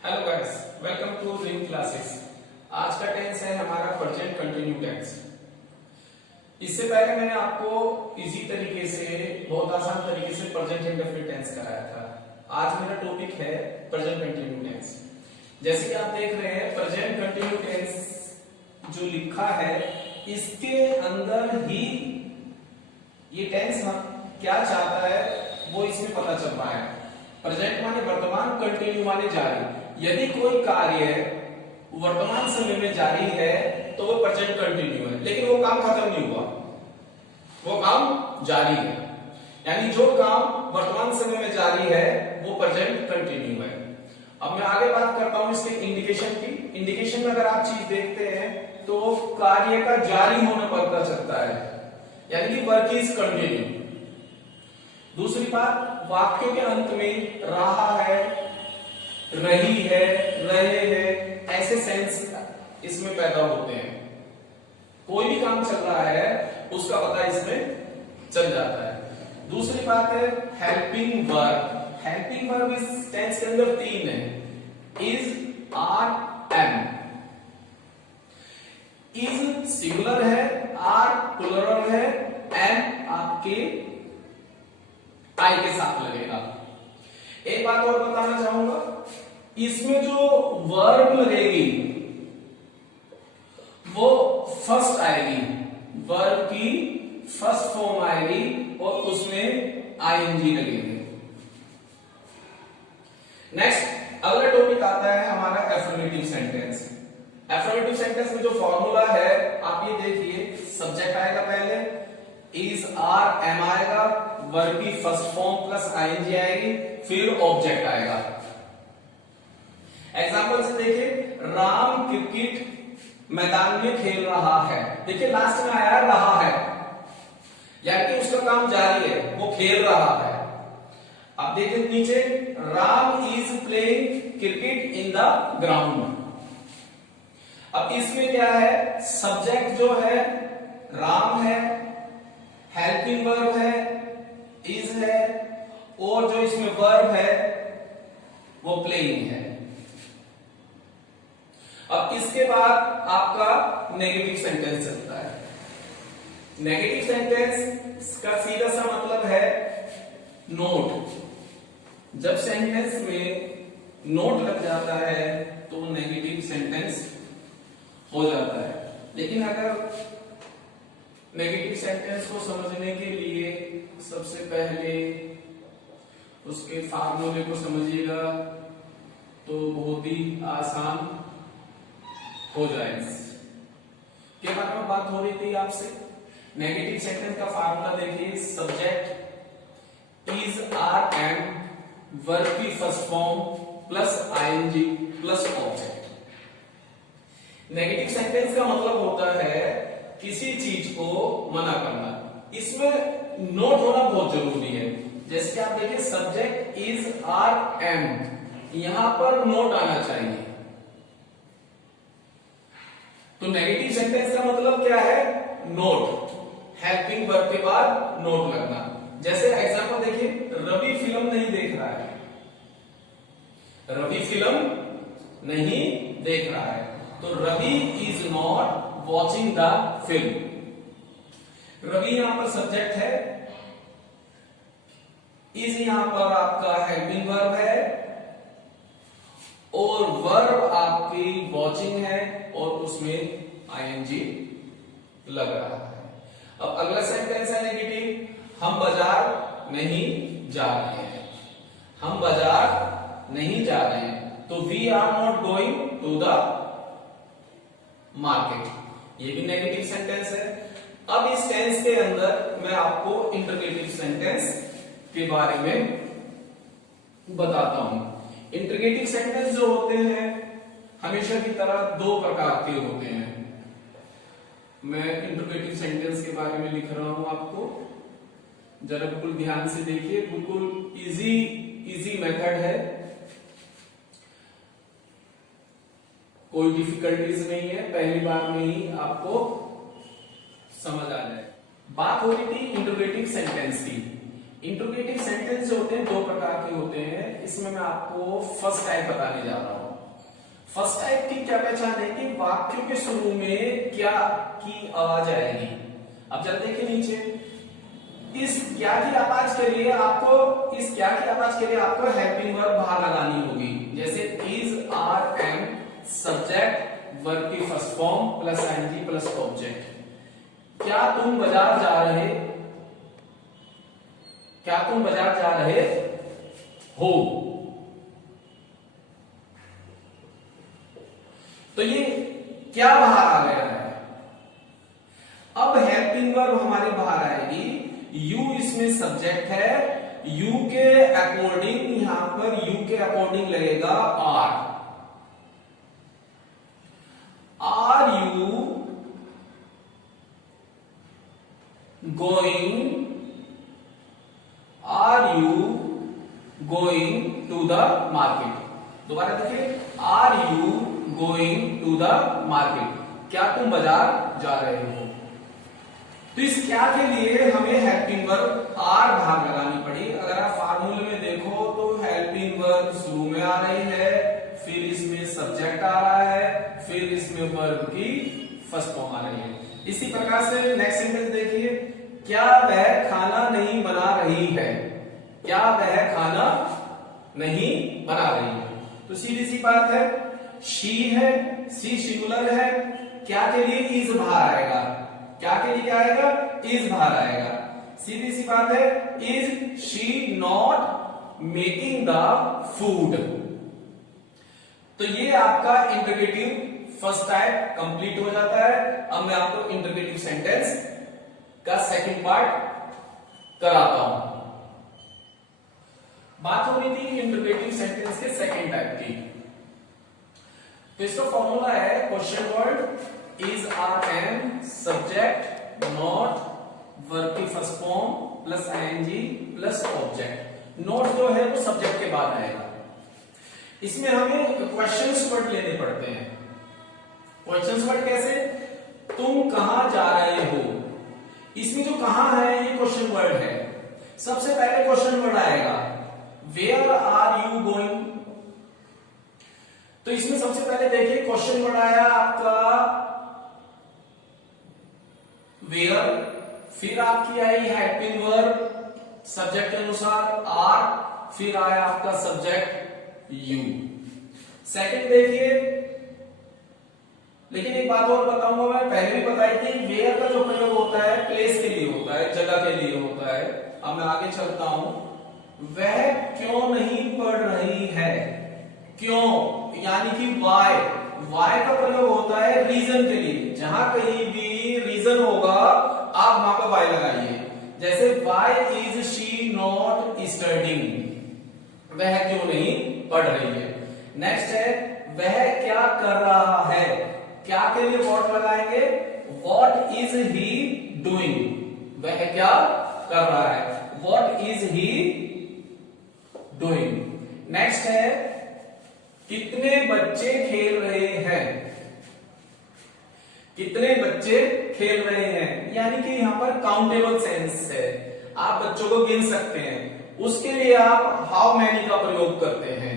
Hello guys, welcome to Dream Classes. आज का tense है हमारा प्रेजेंट कंटिन्यू टेंस। इससे पहले मैंने आपको इजी तरीके से, बहुत आसान तरीके से प्रेजेंट इंडेफिनिट टेंस कराया था। आज मेरा टॉपिक है प्रेजेंट कंटिन्यू टेंस। जैसे कि आप देख रहे हैं, प्रेजेंट कंटिन्यू टेंस जो लिखा है इसके अंदर ही ये टेंस क्या चाहता है वो इसमें पता चल रहा है। प्रेजेंट माने वर्तमान, कंटिन्यू माने जारी। यदि कोई कार्य वर्तमान समय में जारी है तो वो प्रेजेंट कंटिन्यू है, लेकिन वो काम खत्म नहीं हुआ, वो काम जारी है। यानी जो काम वर्तमान समय में जारी है वो प्रेजेंट कंटिन्यू है। अब मैं आगे बात करता हूं इसके इंडिकेशन की। इंडिकेशन में अगर आप चीज देखते हैं तो कार्य का जारी होना पता चलता है, यानी कि वर्क इज कंटिन्यू। दूसरी बात, वाक्यों के अंत में रहा है, रही है, रहे हैं, ऐसे सेंस इसमें पैदा होते हैं। कोई भी काम चल रहा है उसका पता इसमें चल जाता है। दूसरी बात है हेल्पिंग वर्ब। हेल्पिंग वर्ब इस टेंस के अंदर तीन है, is, are, am. Is singular है, आर प्लुरल है, एम आपके आई के साथ लगेगा। एक बात और बताना चाहूंगा, इसमें जो वर्ब लगेगी वो फर्स्ट आएगी, वर्ब की फर्स्ट फॉर्म आएगी और उसमें आईएनजी लगेगी। नेक्स्ट अगला टॉपिक आता है हमारा एफर्मेटिव सेंटेंस। एफर्मेटिव सेंटेंस में जो फॉर्मूला है आप ये देखिए, सब्जेक्ट आएगा पहले, इज, आर, एम आएगा, वर्ब की फर्स्ट फॉर्म प्लस आईएनजी आएगी, फिर ऑब्जेक्ट आएगा। एग्जांपल से देखिए, राम क्रिकेट मैदान में खेल रहा है। देखिए लास्ट में आया रहा है, यानी कि उसका काम जारी है, वो खेल रहा है। अब देखिए नीचे, Ram is playing cricket in the ground. अब इसमें क्या है, सब्जेक्ट जो है राम है, हेल्पिंग वर्ब है, इज है, और जो इसमें वर्ब है वो प्लेइंग है। अब इसके बाद आपका नेगेटिव सेंटेंस चलता है। नेगेटिव सेंटेंस का सीधा सा मतलब है नोट। जब सेंटेंस में नोट लग जाता है तो नेगेटिव सेंटेंस हो जाता है। लेकिन अगर नेगेटिव सेंटेंस को समझने के लिए सबसे पहले उसके फार्मूले को समझिएगा तो बहुत ही आसान हो जाएगा। क्या बारे में बात हो रही थी आपसे? नेगेटिव सेंटेंस का फार्मूला देखिए, subject is, are, am, verb की first form plus ING plus object. Negative sentence का मतलब होता है किसी चीज को मना करना। इसमें नोट होना बहुत जरूरी है। जैसे कि आप देखिए, सब्जेक्ट इज, आर, एम, यहां पर नोट आना चाहिए। तो नेगेटिव सेंटेंस का मतलब क्या है, नोट। हेल्पिंग वर्ब के बाद नोट लगना। जैसे एग्जांपल देखिए, रवि फिल्म नहीं देख रहा है, रवि फिल्म नहीं देख रहा है, तो Ravi is not watching the film. Ravi यहां पर सब्जेक्ट है, इज यहां पर आपका हेल्पिंग वर्ब है, और वर्ब आपकी वॉचिंग है और उसमें आईएनजी लग रहा है। अब अगला सेंटेंस है नेगेटिव, हम बाजार नहीं जा रहे हैं। हम बाजार नहीं जा रहे हैं, तो we are not going to the market. ये भी नेगेटिव सेंटेंस है। अब इस टेंस के अंदर मैं आपको इंटरगेटिव सेंटेंस के बारे में बताता हूं। इंटरगेटिव सेंटेंस जो होते हैं हमेशा की तरह दो प्रकार के होते हैं। मैं इंटरगेटिव सेंटेंस के बारे में लिख रहा हूं आपको, जरा बिल्कुल ध्यान से देखिए। बिल्कुल इजी मेथड है, कोई डिफिकल्टीज नहीं है, पहली बार में ही आपको समझ आ जाए। बात हो रही थी इंटरगेटिव सेंटेंस की। इंट्रोगेटिव सेंटेंस जो होते हैं दो प्रकार के होते हैं, इसमें मैं आपको फर्स्ट टाइप बताने जा रहा हूं। फर्स्ट टाइप की क्या पहचान है कि वाक्यों के शुरू में क्या की आवाज आएगी। अब जरा देखिए नीचे, इस क्या की आवाज के लिए आपको हेल्पिंग वर्ब बाहर लगानी होगी। जैसे is, are, am, subject, verb की first form plus ING plus object. क्या तुम बाजार जा रहे हो। तो ये क्या बाहर आ गया है। अब हेल्पिंग वर्ब हमारे बाहर आएगी, यू इसमें सब्जेक्ट है, यू के अकॉर्डिंग यहां पर यू के अकॉर्डिंग लगेगा are. Are you going to the market. दोबारा देखिए, are you going to the market, क्या तुम बाजार जा रहे हो। तो इस क्या के लिए हमें हेल्पिंग वर्ब आर बाहर लगानी पड़ी। अगर आप फार्मूले में देखो तो हेल्पिंग वर्ब शुरू में आ रही है, फिर इसमें सब्जेक्ट आ रहा है, फिर इसमें वर्ब की फर्स्ट फॉर्म आ रही है। इसी प्रकार से नेक्स्ट सेंटेंस देखिए, क्या वह खाना नहीं बना रही है। क्या वह खाना नहीं बना रही है, तो सीधी सी बात है, शी है, सी सिंगुलर है, क्या के लिए इज बाहर आएगा। क्या के लिए क्या आएगा, इज बाहर आएगा। सीधी सी बात है, is she not making the food. तो ये आपका इंटरोगेटिव फर्स्ट टाइप कंप्लीट हो जाता है। अब मैं आपको इंटरोगेटिव सेंटेंस का सेकंड पार्ट कराता हूं। बात हो रही थी इंटरोगेटिव सेंटेंस के सेकंड टाइप की। तो इसका फॉर्मूला है question word is, are, am, subject, not, verb की first form plus ING plus object. Not जो है वो सब्जेक्ट के बाद आएगा। इसमें हमें क्वेश्चंस वर्ड लेने पड़ते हैं। क्वेश्चंस वर्ड कैसे, तुम कहां जा रहे हो। इसमें जो कहां है ये क्वेश्चन वर्ड है। सबसे पहले क्वेश्चन वर्ड आएगा वेयर आर यू गोइंग। तो इसमें सबसे पहले देखिए क्वेश्चन वर्ड आया आपका वेयर, फिर आपकी आई हेल्पिंग वर्ब सब्जेक्ट के अनुसार आर, फिर आया आपका सब्जेक्ट यू। सेकंड देखिए, लेकिन एक बात और बताऊंगा, मैं पहले भी बताई थी, वेयर का जो प्रयोग होता है प्लेस के लिए होता है, जगह के लिए होता है। अब मैं आगे चलता हूं, वह क्यों नहीं पढ़ रही है। क्यों यानी कि वाई, वाई का प्रयोग होता है रीजन के लिए। जहां कहीं भी रीजन होगा आप वहां पर वाई लगाइए। जैसे why is she not studying, वह क्यों नहीं पढ़ रही है। नेक्स्ट है वह क्या कर रहा है। क्या के लिए व्हाट लगाएंगे, व्हाट इज ही डूइंग, वह क्या कर रहा है, what is he doing. Next है कितने बच्चे खेल रहे हैं। कितने बच्चे खेल रहे हैं यानी कि यहां पर काउंटेबल सेंस है, आप बच्चों को गिन सकते हैं। उसके लिए आप हाउ मैनी का प्रयोग करते हैं।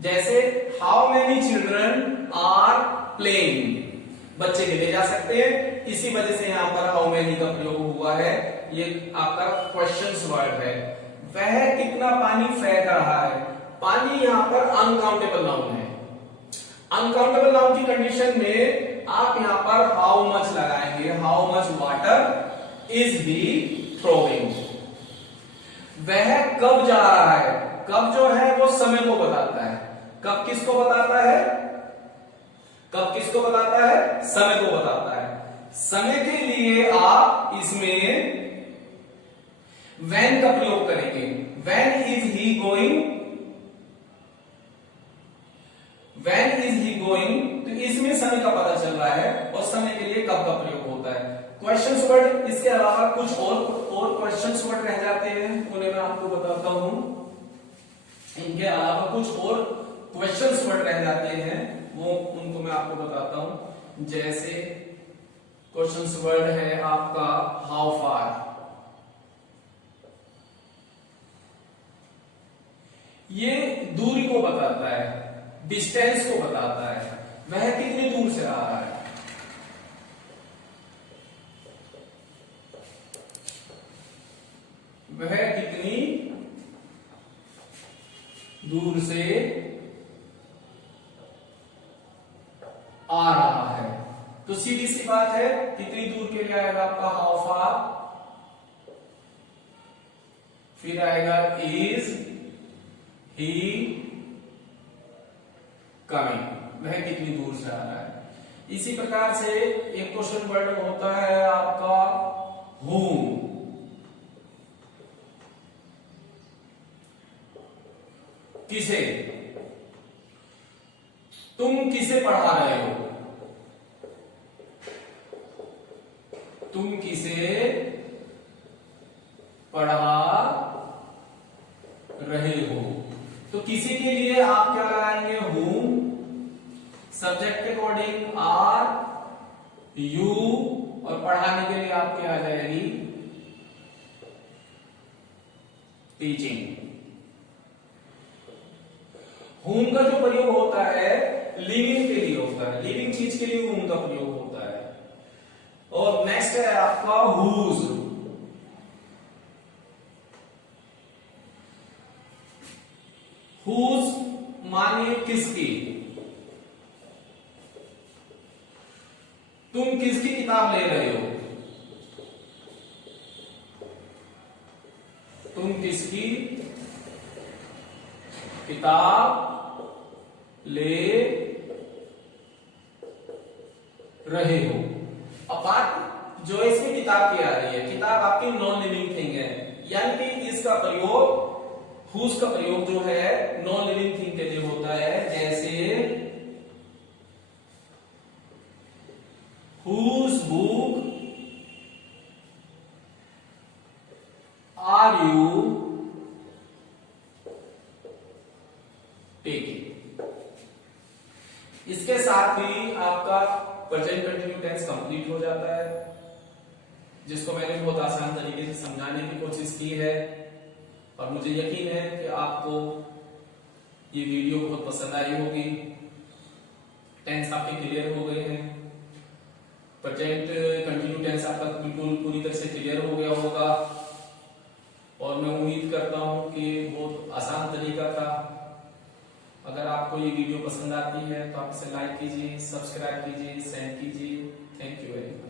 जैसे how many children are playing, बच्चे गिने जा सकते हैं, इसी वजह से यहां पर हाउ मैनी का प्रयोग हुआ है। ये आपका क्वेश्चन वर्ड है। वह कितना पानी फेंक रहा है। पानी यहां पर अनकाउंटेबल नाउन है। अनकाउंटेबल नाउन की कंडीशन में आप यहां पर हाउ मच लगाएंगे, how much water is he throwing. वह कब जा रहा है, कब जो है वो समय को बताता है। कब किसको बताता है, कब किसको बताता है, समय को बताता है। समय के लिए आप इसमें when का प्रयोग करेंगे। when is he going, when is he going, तो इसमें समय का पता चल रहा है और समय के लिए कब का प्रयोग होता है। क्वेश्चन वर्ड, इसके अलावा कुछ और क्वेश्चन वर्ड रह जाते हैं, उन्हें मैं आपको बताता हूं। इनके अलावा कुछ और क्वेश्चन वर्ड रह जाते हैं, वो उनको मैं आपको बताता हूं। जैसे क्वेश्चन वर्ड है आपका हाउ फार। ये दूरी को बताता है, डिस्टेंस को बताता है, वह कितनी दूर से आ रहा है। वह कितनी दूर से आ रहा है। तो सीधी सी बात है, कितनी दूर के लिए आएगा आपका हाउ फार, फिर आएगा इज ही कमिंग, वह कितनी दूर से आ रहा है। इसी प्रकार से एक क्वेश्चन वर्ड होता है आपका whom, किसे, तुम किसे पढ़ा रहे हो, तुम किसे पढ़ा रहे हो। तो किसी के लिए आप क्या लगाएंगे, whom, सब्जेक्ट के अकॉर्डिंग आर, यू, और पढ़ाने के लिए आपके आ जाएगी टीचिंग। whom का जो प्रयोग होता है लिविंग के लिए होता है, लिविंग चीज के लिए whom का प्रयोग होता है। और नेक्स्ट है आपका whose, whose मानिए किसकी, तुम किसकी किताब ले रहे हो, तुम किसकी किताब ले रहे हो। अब बात जो इसमें किताब की आ रही है, किताब आपकी नॉन लिविंग थिंग है, यानी कि इसका प्रयोग, हुज का प्रयोग जो है नॉन लिविंग थिंग के लिए होता है। जैसे whose book are you taking. इसके साथ ही आपका प्रेजेंट कंटिन्यू टेंस कंप्लीट हो जाता है, जिसको मैंने बहुत आसान तरीके से समझाने की कोशिश की है। और मुझे यकीन है कि आपको ये वीडियो बहुत पसंद आई होगी। टेंस आपके क्लियर हो गए हैं, प्रेजेंट कंटिन्यू टेंस आपका बिल्कुल पूरी तरह से क्लियर हो गया होगा। और मैं उम्मीद करता हूं कि बहुत आसान तरीका था। अगर आपको ये वीडियो पसंद आती है तो आप इसे लाइक कीजिए, सब्सक्राइब कीजिए, सेंड कीजिए। Thank you very much.